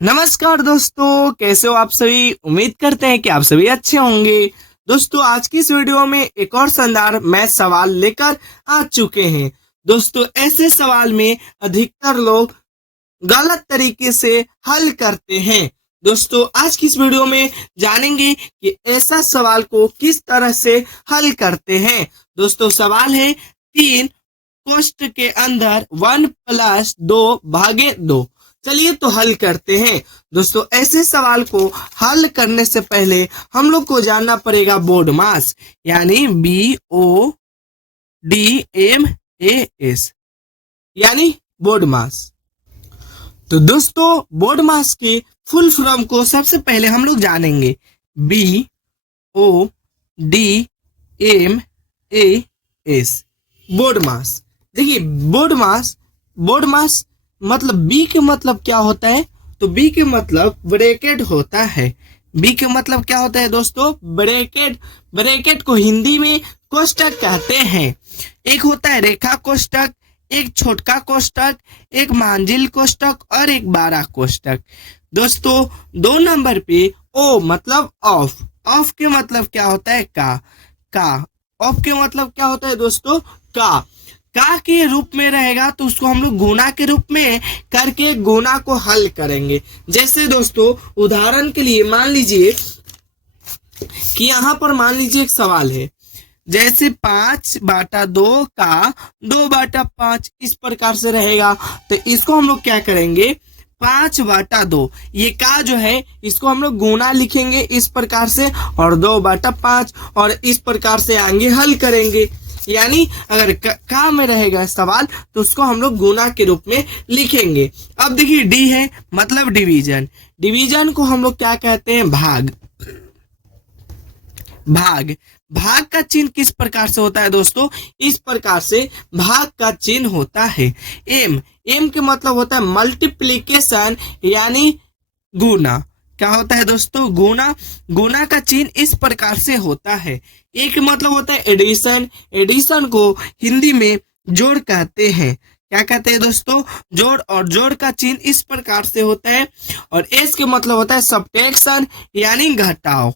नमस्कार दोस्तों, कैसे हो आप सभी। उम्मीद करते हैं कि आप सभी अच्छे होंगे। दोस्तों, आज की इस वीडियो में एक और शानदार मैथ सवाल लेकर आ चुके हैं। दोस्तों, ऐसे सवाल में अधिकतर लोग गलत तरीके से हल करते हैं। दोस्तों, आज की इस वीडियो में जानेंगे कि ऐसा सवाल को किस तरह से हल करते हैं। दोस्तों, सवाल है 3 कोष्ठ के अंदर 1+2/2। चलिए तो हल करते हैं। दोस्तों, ऐसे सवाल को हल करने से पहले हम लोग को जानना पड़ेगा बोर्ड मास, यानी BODMAS, यानी बोर्ड मास। तो दोस्तों, बोर्ड मास के फुल फॉर्म को सबसे पहले हम लोग जानेंगे। BODMAS, बोर्ड मास। देखिए, बोर्ड मास मतलब बी के मतलब क्या होता है, तो बी के मतलब ब्रैकेट होता है। बी के मतलब क्या होता है दोस्तों, ब्रैकेट। ब्रैकेट को हिंदी में कोष्टक कहते हैं। एक होता है रेखा कोष्टक, एक छोटका कोष्टक, एक मांझिल कोष्टक और एक बारह कोष्टक। दोस्तों, 2 नंबर पे ओ मतलब ऑफ। ऑफ के मतलब क्या होता है, का। ऑफ के मतलब क्या होता है दोस्तों, का के रूप में रहेगा तो उसको हम लोग गुना के रूप में करके गुना को हल करेंगे। जैसे दोस्तों, उदाहरण के लिए मान लीजिए कि यहाँ पर मान लीजिए एक सवाल है, जैसे 5/2 का 2/5 इस प्रकार से रहेगा। तो इसको हम लोग क्या करेंगे, 5/2, ये का जो है इसको हम लोग गुना लिखेंगे इस प्रकार से, और 2/5 और इस प्रकार से आगे हल करेंगे। यानी अगर का में रहेगा सवाल तो उसको हम लोग गुना के रूप में लिखेंगे। अब देखिए, डी है मतलब डिवीजन। डिवीजन को हम लोग क्या कहते हैं, भाग। भाग का चिन्ह किस प्रकार से होता है दोस्तों, इस प्रकार से भाग का चिन्ह होता है। एम के मतलब होता है मल्टीप्लीकेशन, यानी गुना। क्या होता है दोस्तों, गुना का चिन्ह इस प्रकार से होता है। एक मतलब होता है एडिशन। एडिशन को हिंदी में जोड़ कहते हैं। क्या कहते हैं दोस्तों, जोड़। और जोड़ का चिन्ह इस प्रकार से होता है। और एस के मतलब होता है सब्ट्रैक्शन, यानी घटाव।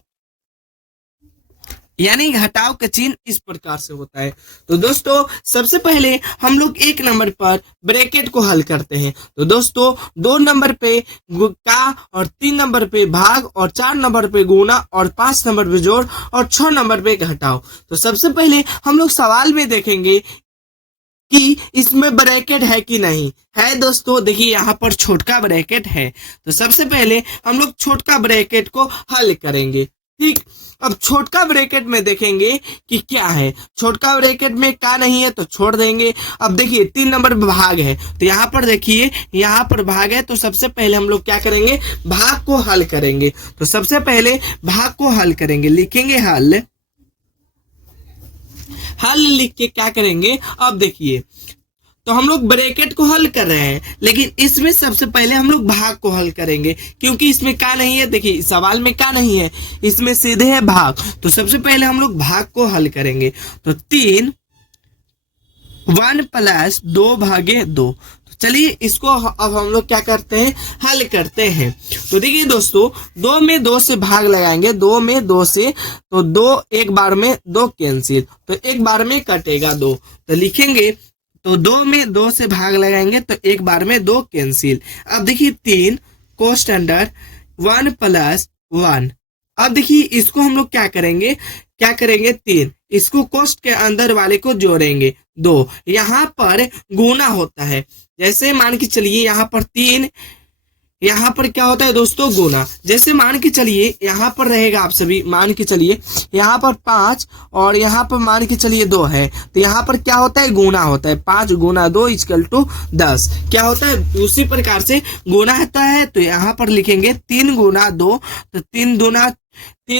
यानी घटाव का चिन्ह इस प्रकार से होता है। तो दोस्तों, सबसे पहले हम लोग 1 नंबर पर ब्रैकेट को हल करते हैं। तो दोस्तों, 2 नंबर पे का, और 3 नंबर पे भाग, और 4 नंबर पे गुना, और 5 नंबर पे जोड़, और 6 नंबर पे घटाव। तो सबसे पहले हम लोग सवाल में देखेंगे कि इसमें ब्रैकेट है कि नहीं है। दोस्तों, देखिए यहाँ पर छोटका ब्रैकेट है। तो सबसे पहले हम लोग छोटका ब्रैकेट को हल करेंगे। ठीक, अब छोटका ब्रैकेट में देखेंगे कि क्या है। छोटका ब्रैकेट में का नहीं है तो छोड़ देंगे। अब देखिए, 3 नंबर भाग है, तो यहाँ पर देखिए, यहाँ पर भाग है। तो सबसे पहले हम लोग क्या करेंगे, भाग को हल करेंगे। तो सबसे पहले भाग को हल करेंगे, लिखेंगे हल लिख के क्या करेंगे। अब देखिए, तो हम लोग ब्रैकेट को हल कर रहे हैं, लेकिन इसमें सबसे पहले हम लोग भाग को हल करेंगे, क्योंकि इसमें का नहीं है। देखिए, सवाल में का नहीं है, इसमें सीधे है भाग। तो सबसे पहले हम लोग भाग को हल करेंगे। तो 3 1+2/2। चलिए, इसको अब हम लोग क्या करते हैं, हल करते हैं। तो देखिए दोस्तों, 2 में 2 से भाग लगाएंगे। 2 में 2 से, तो 2 एक बार में 2 कैंसिल, तो एक बार में कटेगा 2। तो लिखेंगे, तो 2 में 2 से भाग लगाएंगे तो एक बार में 2 कैंसिल। अब देखिए, 3 कोष्ठ अंडर 1+1। अब देखिए, इसको हम लोग क्या करेंगे, 3 इसको कोष्ठ के अंदर वाले को जोड़ेंगे 2। यहाँ पर गुना होता है। जैसे मान के चलिए, यहाँ पर 3, यहाँ पर क्या होता है दोस्तों, गुना। जैसे मान के चलिए, यहाँ पर रहेगा, आप सभी मान के चलिए, यहाँ पर 5 और यहाँ पर मान के चलिए 2 है। तो यहाँ पर क्या होता है, गुना होता है। 5 × 2 = 10। क्या होता है, उसी प्रकार से गुना होता है। तो यहाँ पर लिखेंगे 3 × 2, तो 3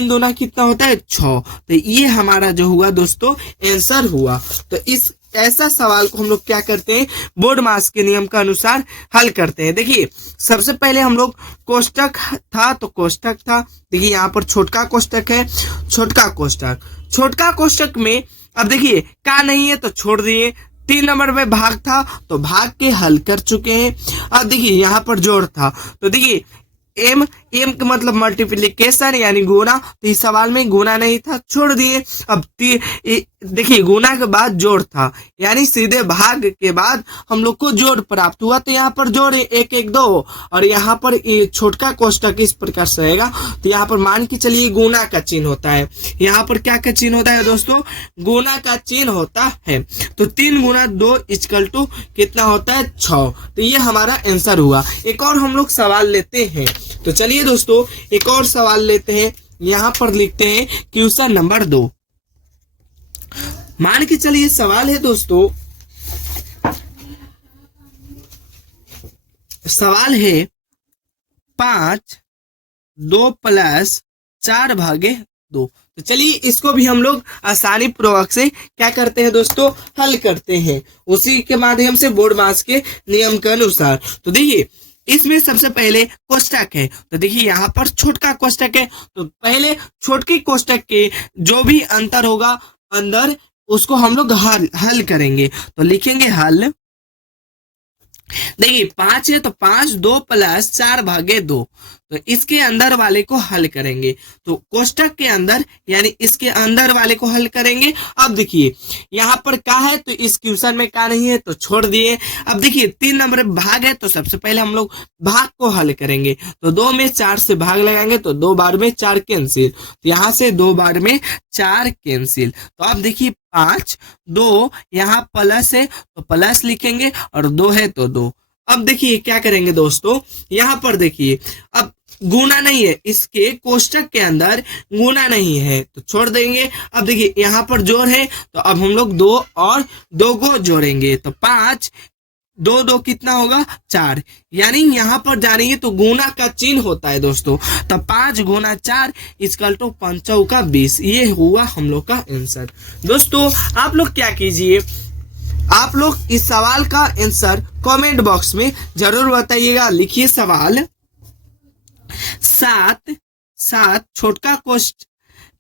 दूना कितना होता है, 6। तो ये हमारा जो हुआ दोस्तों आंसर हुआ। तो इस ऐसा सवाल को हम लोग क्या करते हैं, बोर्ड मास के नियम के अनुसार हल करते हैं। देखिए, सबसे पहले हम लोग कोष्टक था तो कोष्टक था। देखिए, यहाँ पर छोटका कोष्टक है, छोटका कोष्टक में अब देखिए का नहीं है तो छोड़ दिए। 3 नंबर में भाग था तो भाग के हल कर चुके हैं। अब देखिए, यहाँ पर जोड़ था तो देखिए एम, एम का मतलब मल्टीप्लिकेशन यानी गुना, तो इस सवाल में गुना नहीं था, छोड़ दिए। अब देखिए गुना के बाद जोड़ था, यानी सीधे भाग के बाद हम लोग को जोड़ प्राप्त हुआ, तो यहाँ पर जोड़ एक एक दो, और यहाँ पर ये छोटका कोष्टक इस प्रकार से रहेगा। तो यहाँ पर मान के चलिए गुना का चिन्ह होता है, यहाँ पर क्या का चिन्ह होता है दोस्तों, गुना का चिन्ह होता है। तो 3 गुना 2 इक्वल टू कितना होता है 6। तो ये हमारा आंसर हुआ। एक और हम लोग सवाल लेते हैं, तो चलिए दोस्तों एक और सवाल लेते हैं। यहाँ पर लिखते हैं क्वेश्चन नंबर 2। मान के चलिए सवाल है दोस्तों, सवाल है 5 2 प्लस 4 भागे 2। तो चलिए इसको भी हम लोग आसानी पूर्वक से क्या करते हैं दोस्तों, हल करते हैं उसी के माध्यम से, बोर्ड मास के नियम के अनुसार। तो देखिए इसमें सबसे पहले कोष्टक है, तो देखिए यहाँ पर छोटका कोष्टक है, तो पहले छोटके कोष्टक के जो भी अंतर होगा अंदर उसको हम लोग हल करेंगे। तो लिखेंगे हल। देखिए 5 है तो 5 2 प्लस 4 भागे 2, तो इसके अंदर वाले को हल करेंगे, तो कोष्टक के अंदर यानी इसके अंदर वाले को हल करेंगे। अब देखिए यहाँ पर का है, तो इस क्वेश्चन में का नहीं है तो छोड़ दिए। अब देखिए 3 नंबर भाग है, तो सबसे पहले हम लोग भाग को हल करेंगे, तो 2 में 4 से भाग लगाएंगे, तो 2 बार में 4 कैंसिल, तो यहाँ से 2 बार में 4 कैंसिल। तो अब देखिए 5 2 यहाँ प्लस है तो प्लस लिखेंगे, और 2 है तो 2। अब देखिए क्या करेंगे दोस्तों, यहाँ पर देखिए अब गुना नहीं है, इसके कोष्टक के अंदर गुना नहीं है तो छोड़ देंगे। अब देखिए यहाँ पर जोड़ है, तो अब हम लोग 2 और 2 को जोड़ेंगे, तो 5 2 2 कितना होगा 4, यानी यहाँ पर जानेंगे तो गुना का चिन्ह होता है दोस्तों। तो 5 गुना 4 इक्वल टू 5 का 20। ये हुआ हम लोग का आंसर। दोस्तों आप लोग क्या कीजिए, आप लोग इस सवाल का आंसर कमेंट बॉक्स में जरूर बताइएगा। लिखिए सवाल 7 छोटका कोष्ट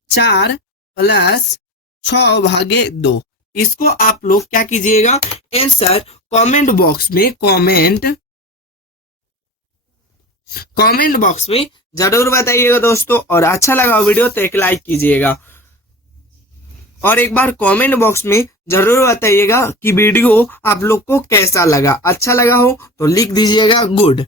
4 प्लस 6 भागे 2। इसको आप लोग क्या कीजिएगा, आंसर कमेंट बॉक्स में जरूर बताइएगा दोस्तों। और अच्छा लगा वीडियो तो एक लाइक कीजिएगा, और एक बार कमेंट बॉक्स में जरूर बताइएगा कि वीडियो आप लोग को कैसा लगा। अच्छा लगा हो तो लिख दीजिएगा गुड।